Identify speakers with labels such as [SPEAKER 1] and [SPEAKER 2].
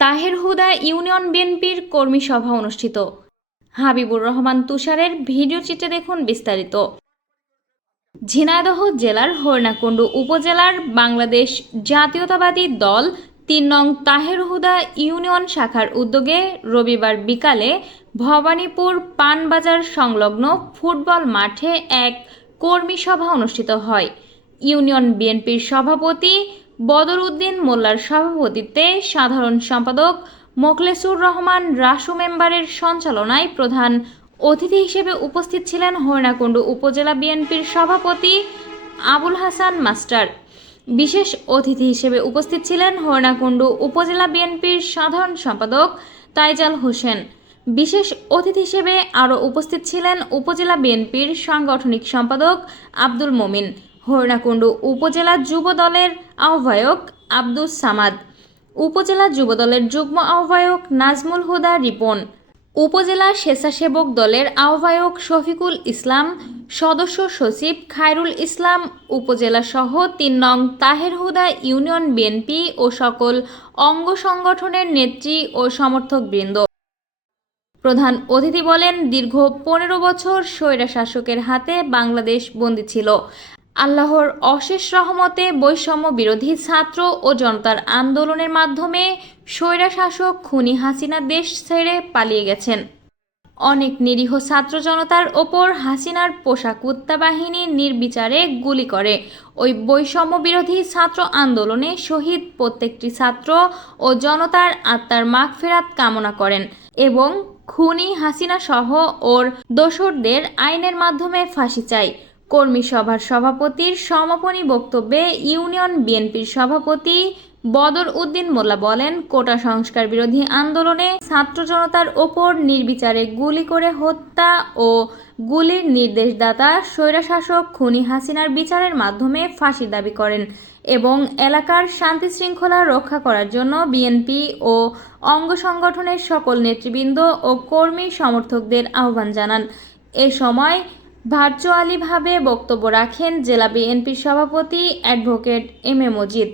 [SPEAKER 1] Taher Huda union বিএনপির কর্মী সভা অনুষ্ঠিত। হাবিবুর রহমান তুষারের ভিডিও চিত্রে দেখুন বিস্তারিত। ঝিনাইদহ জেলার হরনাকুণ্ডু উপজেলার বাংলাদেশ জাতীয়তাবাদী দল তিন নং তাহের হুদা ইউনিয়ন শাখার উদ্যোগে রবিবার বিকালে ভবানীপুর পানবাজার সংলগ্ন ফুটবল মাঠে এক কর্মী সভা অনুষ্ঠিত হয়। ইউনিয়ন বিএনপির সভাপতি বদর উদ্দিন মোল্লার সভাপতিত্বে সাধারণ সম্পাদক মোখলেসুর রহমান রাসু মেম্বারের সঞ্চালনায় প্রধান অতিথি হিসেবে উপস্থিত ছিলেন হরিণাকুণ্ডু উপজেলা বিএনপির সভাপতি আবুল হাসান মাস্টার। বিশেষ অতিথি হিসেবে উপস্থিত ছিলেন হরিণাকুণ্ডু উপজেলা বিএনপির সাধারণ সম্পাদক তাইজাল হোসেন। বিশেষ অতিথি হিসেবে আরও উপস্থিত ছিলেন উপজেলা বিএনপির সাংগঠনিক সম্পাদক আব্দুল মোমিন। হরিণাকুণ্ডু উপজেলা যুব দলের আহ্বায়ক আব্দুস সামাদ, উপজেলা যুবদলের যুগ্ম আহ্বায়ক নাজমুল হুদা রিপন, উপজেলা স্বেচ্ছাসেবক দলের আহ্বায়ক শফিকুল ইসলাম, সদস্য সচিব খায়রুল ইসলাম, উপজেলা সহ তিন নং তাহের হুদা ইউনিয়ন বিএনপি ও সকল অঙ্গ সংগঠনের নেত্রী ও সমর্থকবৃন্দ। প্রধান অতিথি বলেন, দীর্ঘ পনেরো বছর স্বৈরা শাসকের হাতে বাংলাদেশ বন্দী ছিল। আল্লাহর অশেষ রহমতে বৈষম্য বিরোধী ছাত্র ও জনতার আন্দোলনের মাধ্যমে স্বৈরা শাসক খুনি হাসিনা দেশ ছেড়ে পালিয়ে গেছেন। অনেক নিরীহ ছাত্র জনতার ওপর হাসিনার পোশাক কুত্তা বাহিনী নির্বিচারে গুলি করে। ওই বৈষম্য বিরোধী ছাত্র আন্দোলনে শহীদ প্রত্যেকটি ছাত্র ও জনতার আত্মার মাগফেরাত কামনা করেন এবং খুনি হাসিনা সহ ওর দোসরদের আইনের মাধ্যমে ফাঁসি চাই কর্মী সভার সভাপতির সমাপনী বক্তব্যে ইউনিয়ন বিএনপির সভাপতি বদর উদ্দিন মোল্লা বলেন, কোটা সংস্কার বিরোধী আন্দোলনে ছাত্র জনতার ওপর নির্বিচারে গুলি করে হত্যা ও গুলির নির্দেশদাতা স্বৈরাশাসক খুনি হাসিনার বিচারের মাধ্যমে ফাঁসি দাবি করেন এবং এলাকার শান্তি শৃঙ্খলা রক্ষা করার জন্য বিএনপি ও অঙ্গ সংগঠনের সকল নেতৃবৃন্দ ও কর্মী সমর্থকদের আহ্বান জানান। এ সময় ভার্চুয়ালিভাবে বক্তব্য রাখেন জেলা বিএনপির সভাপতি অ্যাডভোকেট এম এ মজিদ।